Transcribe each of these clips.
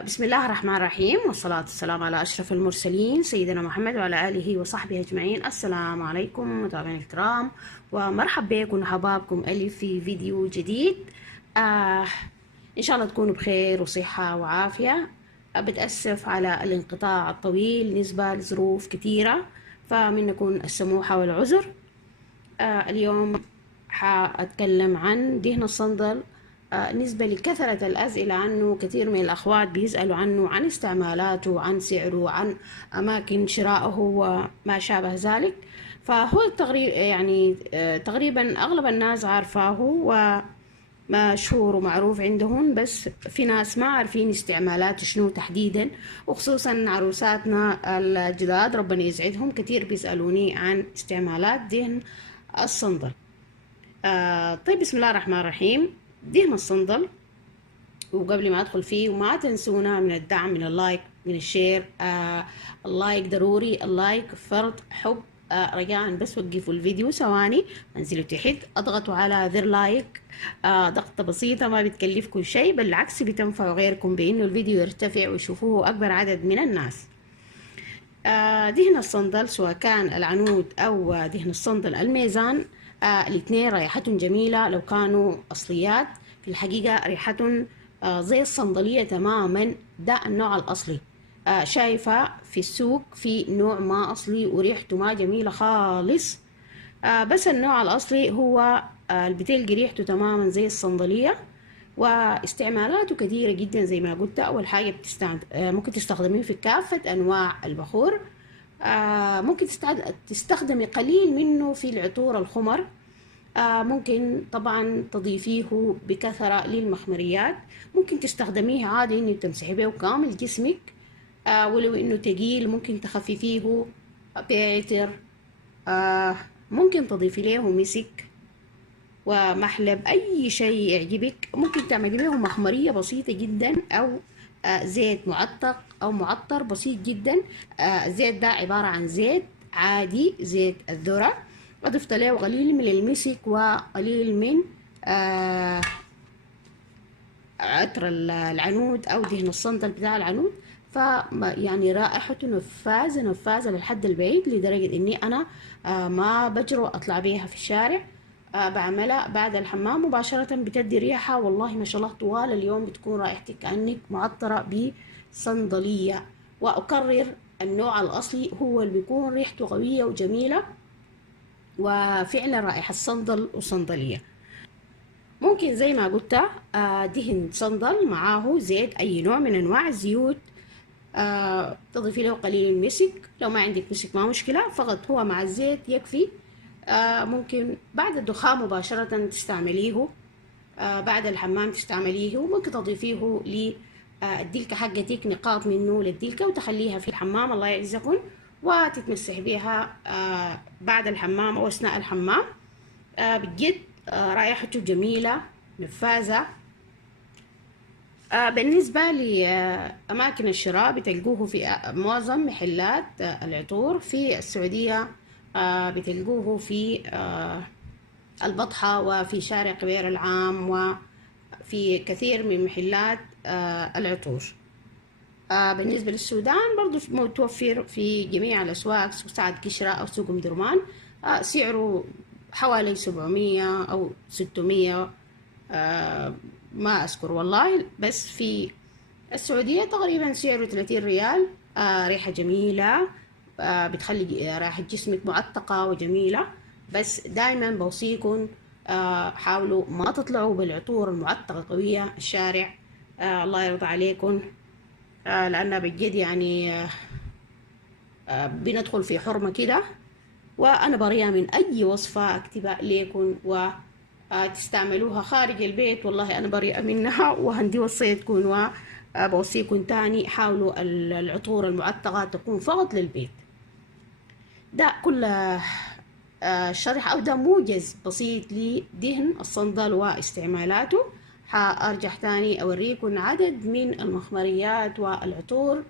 بسم الله الرحمن الرحيم، والصلاة والسلام على أشرف المرسلين سيدنا محمد وعلى آله وصحبه أجمعين. السلام عليكم متابعينا الكرام، ومرحبا بكم وحبابكم ألف في فيديو جديد. آه إن شاء الله تكونوا بخير وصحة وعافية. بتأسف على الانقطاع الطويل نسبة لظروف كثيرة، فمنكم السموحة والعذر. اليوم حأتكلم عن دهن الصندل. نسبة لكثرة الأسئلة عنه، كثير من الأخوات بيسألوا عنه، عن استعمالاته، عن سعره، عن أماكن شرائه وما شابه ذلك. فهو تقريبا أغلب الناس عارفاه ومشهور ومعروف عندهم، بس في ناس ما عارفين استعمالاته شنو تحديدا، وخصوصا عروساتنا الجداد ربنا يسعدهم كثير بيسألوني عن استعمالات دهن الصندل. طيب، بسم الله الرحمن الرحيم. دهن الصندل، وقبل ما ادخل فيه وما تنسونا من الدعم، من اللايك، من الشير. اللايك ضروري، اللايك فرض حب. رجاء بس وقفوا الفيديو ثواني، انزلوا تحت اضغطوا على زر لايك. ضغطة بسيطة ما بتكلفكم شيء، بالعكس بتنفعوا غيركم بانه الفيديو يرتفع ويشوفوه اكبر عدد من الناس. دهن الصندل سواء كان العنود أو دهن الصندل الميزان، الاثنين رائحتهم جميلة لو كانوا أصليات. في الحقيقة ريحتهم زي الصندلية تماما، ده النوع الأصلي. شايفة في السوق في نوع ما أصلي وريحته ما جميلة خالص. بس النوع الأصلي هو اللي بتلقي ريحته تماما زي الصندلية، واستعمالاته كثيرة جدا. زي ما قلت، أول حاجة ممكن تستخدميه في كافة أنواع البخور. ممكن تستخدمي قليل منه في العطور الخمر. ممكن طبعا تضيفيه بكثرة للمخمريات. ممكن تستخدميه عادي انه تمسحي به كامل جسمك. ولو انه تقيل ممكن تخففيه بعطر. ممكن تضيفي له مسك ومحلب، أي شيء يعجبك. ممكن تعملي له مخمرية بسيطة جدا، أو زيت معتق أو معطر بسيط جدا. الزيت ده عبارة عن زيت عادي، زيت الذرة، وضفت له قليل من المسك وقليل من عطر العنود أو دهن الصندل بتاع العنود. ف يعني رائحته نفاذة نفاذة للحد البعيد، لدرجة إني أنا ما بجرؤ أطلع بيها في الشارع. بعملها بعد الحمام مباشرة، بتدي ريحة والله ما شاء الله طوال اليوم بتكون رائحتك كأنك معطرة بصندلية. وأكرر، النوع الأصلي هو اللي بيكون ريحته قوية وجميلة، وفعلا رائحة صندل وصندلية. ممكن زي ما قلت دهن صندل معاه زيت، أي نوع من أنواع الزيوت. تضيفي له قليل المسك، لو ما عندك مسك ما مشكلة، فقط هو مع الزيت يكفي. ممكن بعد الدخان مباشرة تستعمليه. بعد الحمام تستعمليه، وممكن تضيفيه للدلكة حقتك، نقاط منه للدلكة، وتخليها في الحمام الله يعزكم، وتتمسح بها بعد الحمام أو أثناء الحمام. بجد رائحته جميلة نفاذة. بالنسبة لأماكن الشراء، بتلقوه في معظم محلات العطور في السعودية. بتلقوه في البطحة، وفي شارع قبير العام، وفي كثير من محلات العطور. بالنسبة للسودان برضو متوفر في جميع الأسواق، سوق سعد كشرة أو سوق أم درمان. سعره حوالي 700 أو 600، ما أذكر والله. بس في السعودية تقريبا سعره 30 ريال. ريحة جميلة، بتخلي رائحة جسمك معتقة وجميلة. بس دايما بوصيكم حاولوا ما تطلعوا بالعطور المعتقة قوية الشارع. الله يرضى عليكم. لأنها بجد يعني بندخل في حرمة كده. وأنا بريئة من أي وصفة أكتبها ليكم وتستعملوها خارج البيت، والله أنا بريئة منها، وهندي وصيتكم. وبوصيكم تاني، حاولوا العطور المعتقة تكون فقط للبيت. ده كل شرح أو ده موجز بسيط لدهن الصندل واستعمالاته. حأرجع تاني أوريكم عدد من المخمريات والعطور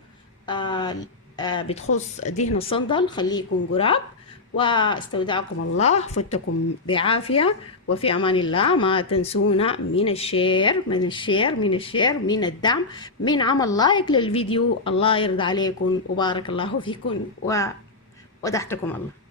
بتخص دهن الصندل. خليكم قراب واستودعكم الله، فتكم بعافية وفي أمان الله. ما تنسونا من الشير من الدعم، من عمل لايك للفيديو. الله يرضى عليكم وبارك الله فيكم ودحتكم الله.